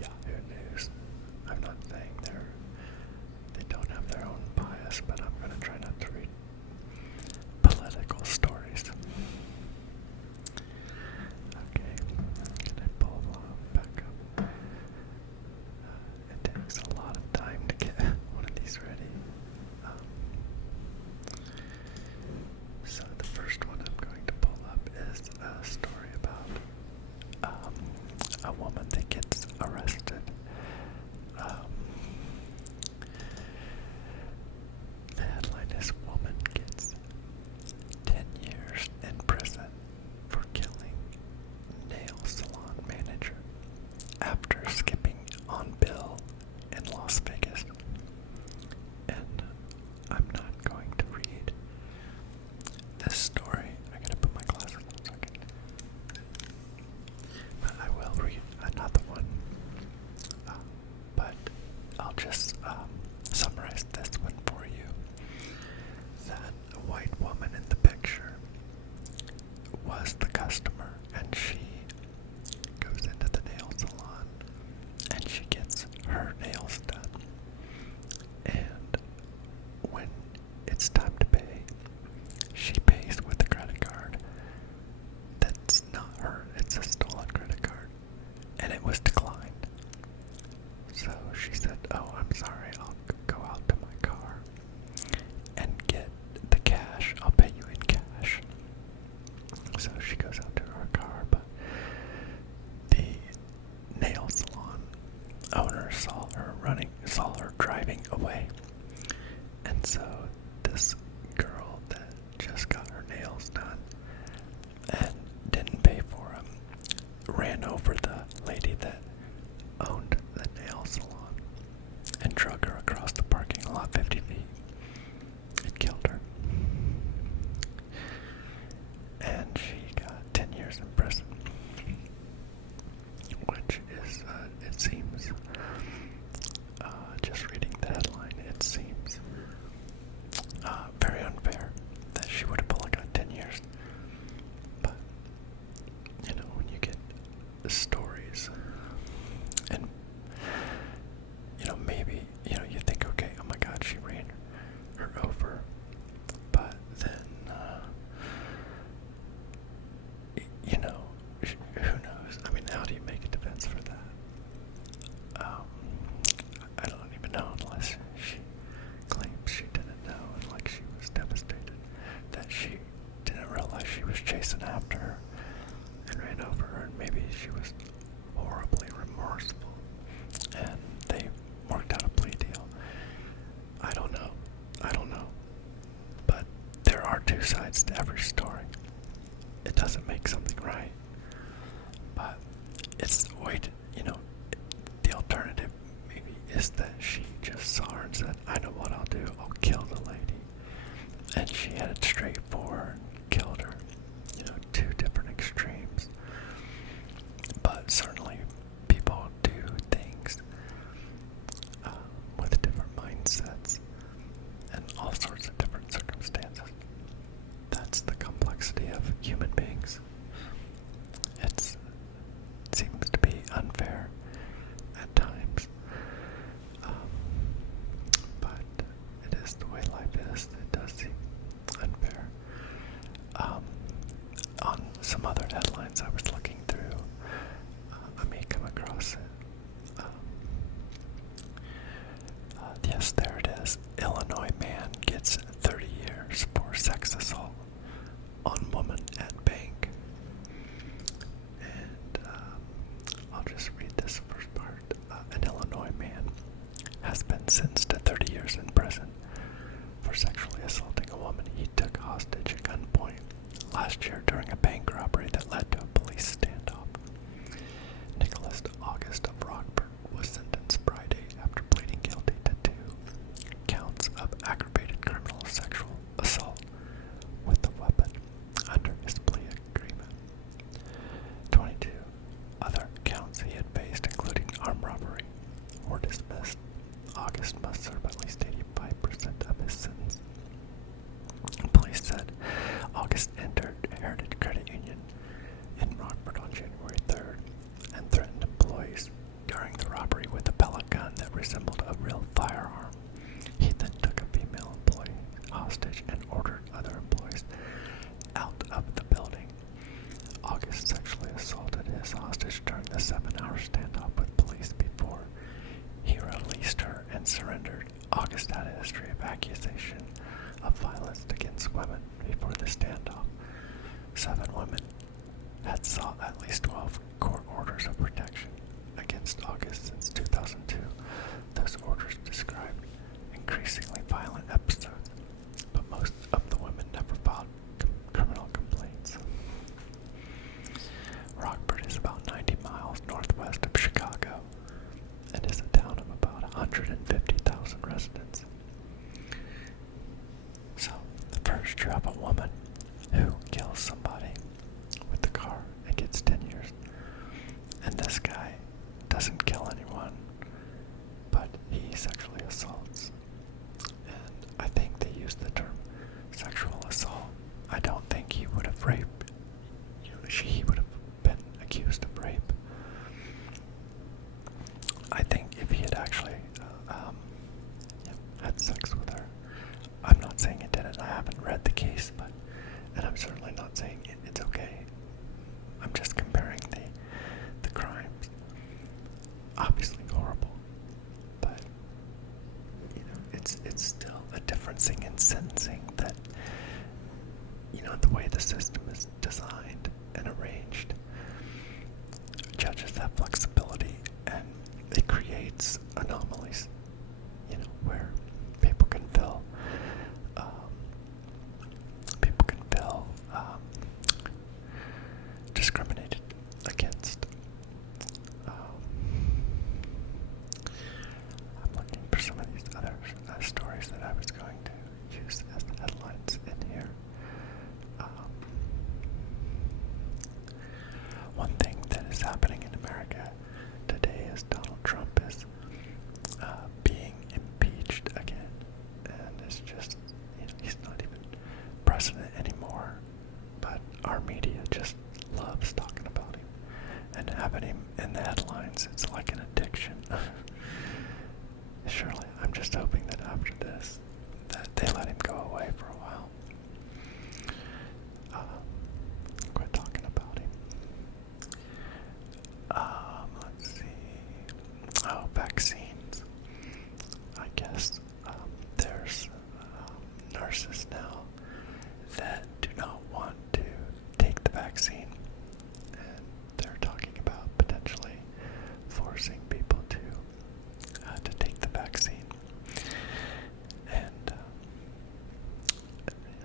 Yahoo News. I'm not saying they don't have their own bias, but I'm going to try not to read political stories. Okay, can I pull back up? It takes a lot of time to get one of these ready. So the first one I'm going to pull up is a story about a woman that gets arrested. The headline is "Woman Gets 10 Years in Prison for Killing Nail Salon Manager After Skipping on Bill in Las Vegas." And I'm not going to read this story. I gotta put my glasses on so I can. But I will read another one. But I'll just summarize this one for you. That white woman in the picture was the customer, and she goes into the nail salon and she gets her nails done. And when it's time to pay, she pays with a credit card that's not her, it's a stolen credit card, and it was declined. So she said, "Oh, I'm sorry, I'll go out to my car and get the cash. I'll pay you in cash." So she goes out to her car, but the nail salon owner saw her driving away. And so this girl that just got her nails done and didn't pay for them ran over the lady that owned the nail salon and drug her across the parking lot 50 feet. It killed her. And she got 10 years in prison, which is, it seems, just reading the headline, it seems very unfair that she would have only got 10 years. But, when you get stories, and, maybe, you think, okay, oh my God, she ran her over. But then, who knows? I mean, how do you make a defense for that? I don't even know, unless she claims she didn't know, and like she was devastated that she didn't realize she was chasing after her and ran over her, and maybe she was horribly remorseful and they worked out a plea deal. I don't know. But there are two sides to every story. It doesn't make something right. But it's the way to, the alternative maybe is that she just saw her and said, "I know what I'll do. I'll kill the lady." And she headed straight for her and killed her. Two different extremes. But certainly people do things with different mindsets and all sorts of different circumstances. That's the complexity of human beings. It seems to be unfair at times, but it is the way life is. It does seem unfair. On some other headlines I was looking through, I may come across it. Yes, there it is. Illinois man gets 30 years for sex assault on woman at bank. And I'll just read this first part. An Illinois man has been sentenced to 30 years in prison for sexually assaulting a woman he took hostage at gunpoint last year during a bank robbery that led to a police standoff. Nicholas August of Rockford was sentenced Friday after pleading guilty to 2 counts of aggravated criminal sexual assault with a weapon under his plea agreement. 22 other counts he had faced, including armed robbery, were dismissed. August must serve at least 85% of his sentence. Police said August entered Heritage Credit Union in Rockford on January 3rd and threatened employees standoff with police before he released her and surrendered. August had a history of accusation of violence against women before the standoff. 7 women had sought at least 12 court orders of protection against August since 2002. Those orders described increasingly violent episodes, but most of the women never filed criminal complaints. Rockford is about 90 miles northwest of Chicago and is a town of about 150,000 residents. So, first you have a woman who kills somebody with the car and gets 10 years. And this guy doesn't kill anyone, but he sexually assaults. And I think they use the term sexual assault. I don't think he would have raped. He would have been accused of rape. I think if he had actually had sex with her, I'm not saying he didn't. I haven't read the case, and I'm certainly not saying it's okay. I'm just comparing the crimes. Obviously horrible, but it's still a difference in sentencing that the way the system is designed and arranged. Judges have flexibility, and it creates anomalies. Where people can feel discriminated against. I'm looking for some of these other stories that I was going to use as the headlines in here. One thing that is happening in America today is Donald Trump is being impeached again, and it's just he's not even president anymore, but our media just loves talking about him and having him in the headlines. It's like an addiction. Surely, I'm just hoping that after this, that they let him go away for a while. Quit talking about him. Let's see. Oh, vaccines. I guess there's nurses now that do not want to take the vaccine, and they're talking about potentially forcing people to take the vaccine. And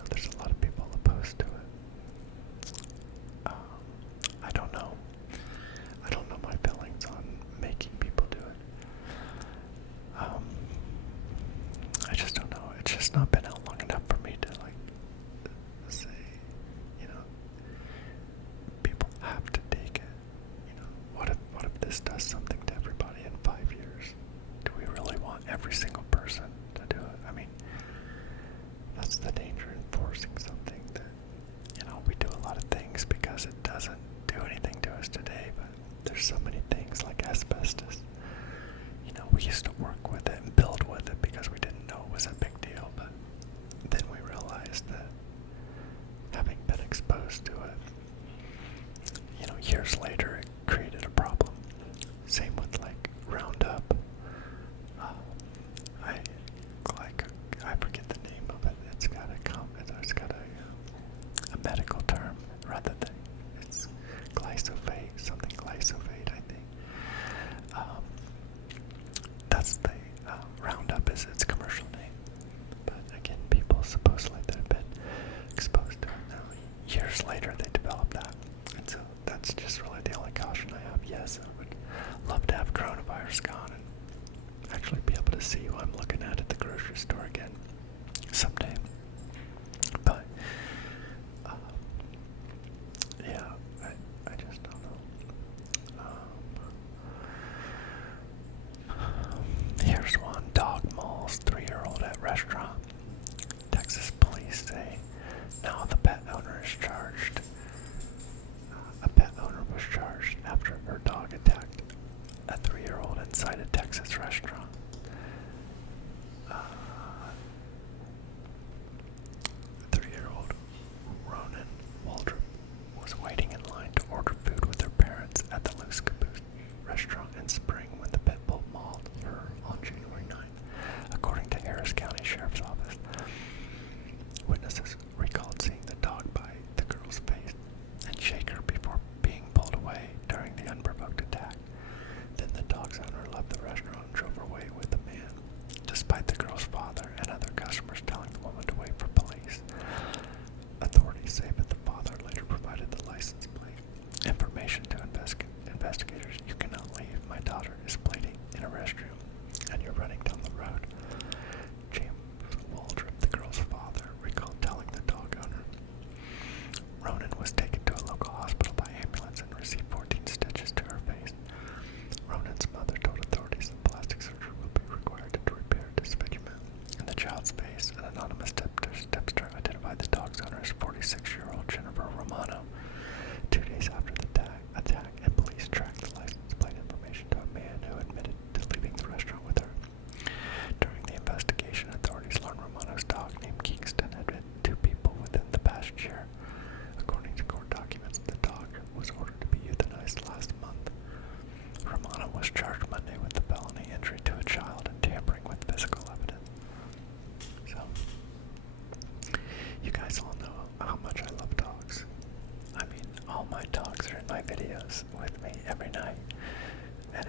there's a lot of people opposed to it. I don't know. I don't know my feelings on making people do it. I just don't know. It's just not been out long enough for me to say, people have to take it. What if this does something to everybody in 5 years? Do we really want every single person to do it? I mean, that's the danger in forcing something that, we do a lot of things because it doesn't do anything to us today, but there's so many things like asbestos. We used to work with it and build with it because we didn't know it was a big deal, but then we realized that having been exposed to it, years later it created a problem. Same with Roundup. I forget the name of it. It's got a medical term rather than it's glyphosate, something glyphosate, I think. That's the Roundup is its commercial name. But again, people supposedly that have been exposed to it now, years later they developed that. And so that's just really the only caution I have. Yes, I would love to have coronavirus gone and actually be able to see who I'm looking at the grocery store again someday. But yeah, I just don't know. Here's one. Dog mauls 3-year-old at restaurant. Texas police say now the pet owner is charged. A pet owner was charged after her dog attacked a 3-year-old inside a Texas restaurant. The 3-year-old Ronan Waldrop was waiting in line to order food with her parents at the Loose Caboose restaurant charged Monday with the felony injury to a child and tampering with physical evidence. So, you guys all know how much I love dogs. I mean, all my dogs are in my videos with me every night. And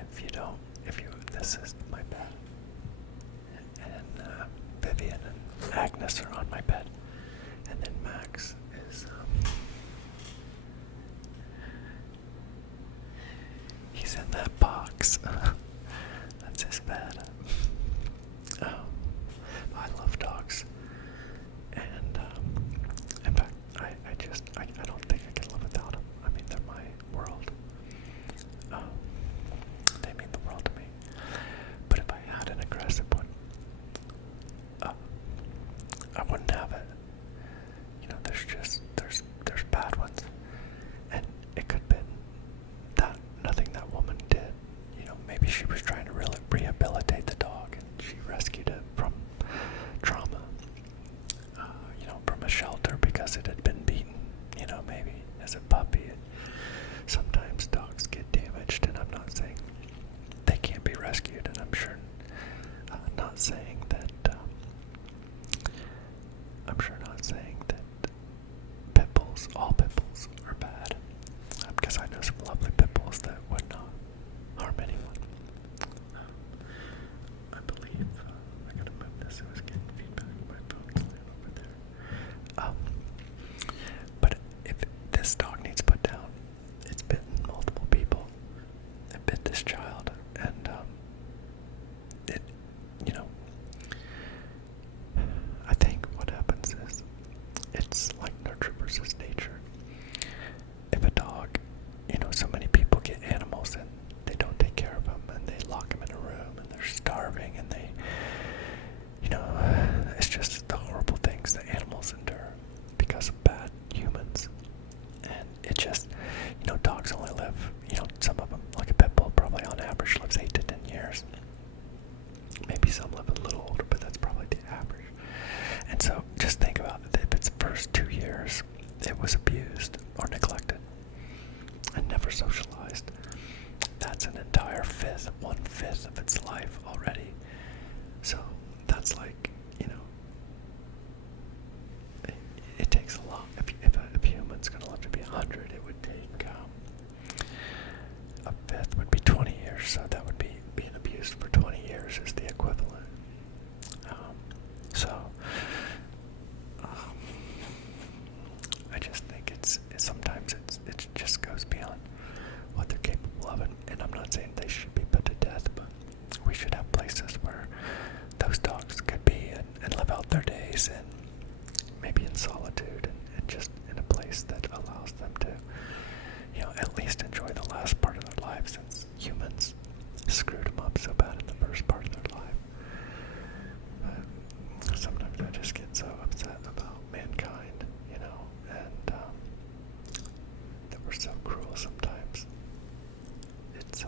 this is my bed. And Vivian and Agnes are on my bed. And then Max is, he's in that box. That's his bed. I love dogs. And, in fact, I don't think I can live without them. I mean, they're my world. They mean the world to me. But if I had an aggressive one, I wouldn't have it. You know, there's bad ones. And it could have been nothing that woman did. You know, maybe she was trying to really rehabilitate the dog and she rescued it from trauma. You know, from a shelter because it had been beaten. You know, maybe as a puppy. Sometimes dogs get damaged, and I'm not saying they can't be rescued, and I'm sure not saying that all pit bulls are bad, because I know some lovely pit bulls that would not harm anyone. I believe I gotta move this. I was getting feedback. My phone's over there. But if this dog needs put down, it's bitten multiple people. It bit this child, and it, you know, I think what happens is it's like nurture versus nature. If a dog, you know, so many people get animals and they don't take care of them, and they lock them in a room, and they're starving, and they, you know, it's just the horrible things that animals endure because of bad humans. And it just, you know, dogs only live, you know, some of them, like a pit bull, probably on average lives 8 to 10 years. Maybe some live a little older, but that's probably the average. And so just think about it. If its first 2 years it was abused or neglected and never socialized, that's an entire 1/5 of its life already. So that's like, you know, it takes a lot. If a human's going to live to be 100, it would take a fifth would be 20 years. So that would be being abused for 20 years is the equivalent. I just think sometimes it just goes beyond what they're capable of, and I'm not saying they should be put to death, but we should have places where those dogs could be and live out their days, and maybe in solitude, and just in a place that allows them to, you know, at least enjoy the last part of their life, since humans screwed them up so bad in the first part of their life. Sometimes I just get so upset about mankind, you know, and that we're so cruel sometimes. It's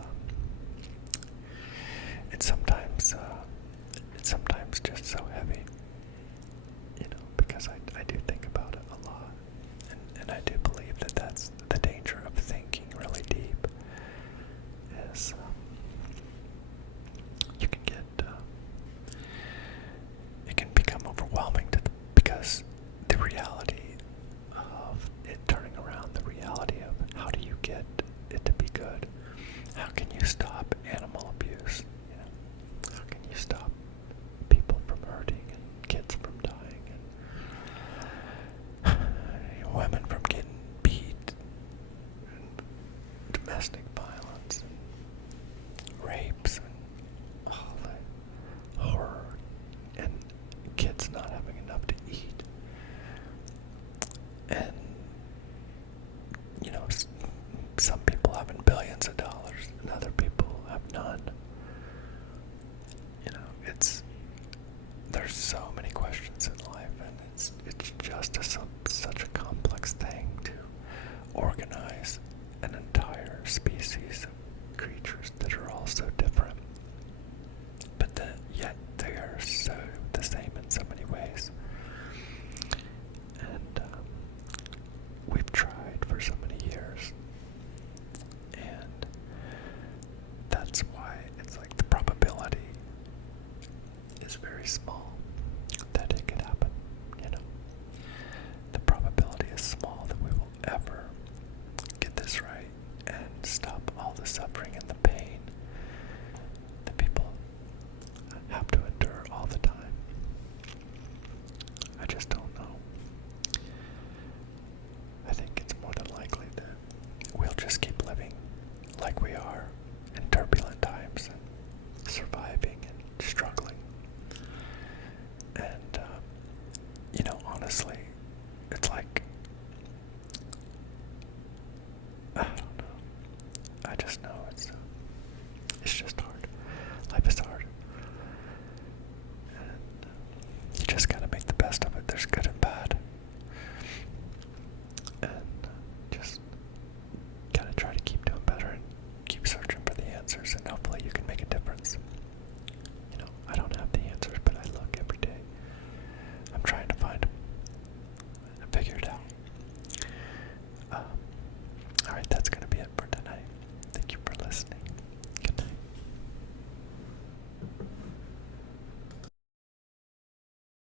sometimes just so heavy, you know, because I do think about it a lot, and I do believe that that's the danger of thinking really deep, is you can get it can become overwhelming because the reality of it turning around, the reality of how do you get it to be good? How can you stop animal abuse? You know, how can you stop people from hurting and kids from dying and women from getting beat and domestic violence and rapes and all that horror and kids not having enough to eat? And, you know, some people having billions of dollars and other people have none. You know, there's so many questions in life, and it's just such a complex thing to organize an entire species of creatures that are all so different, but yet they are so the same in so many ways. And we've tried for so many years, and that's why Um,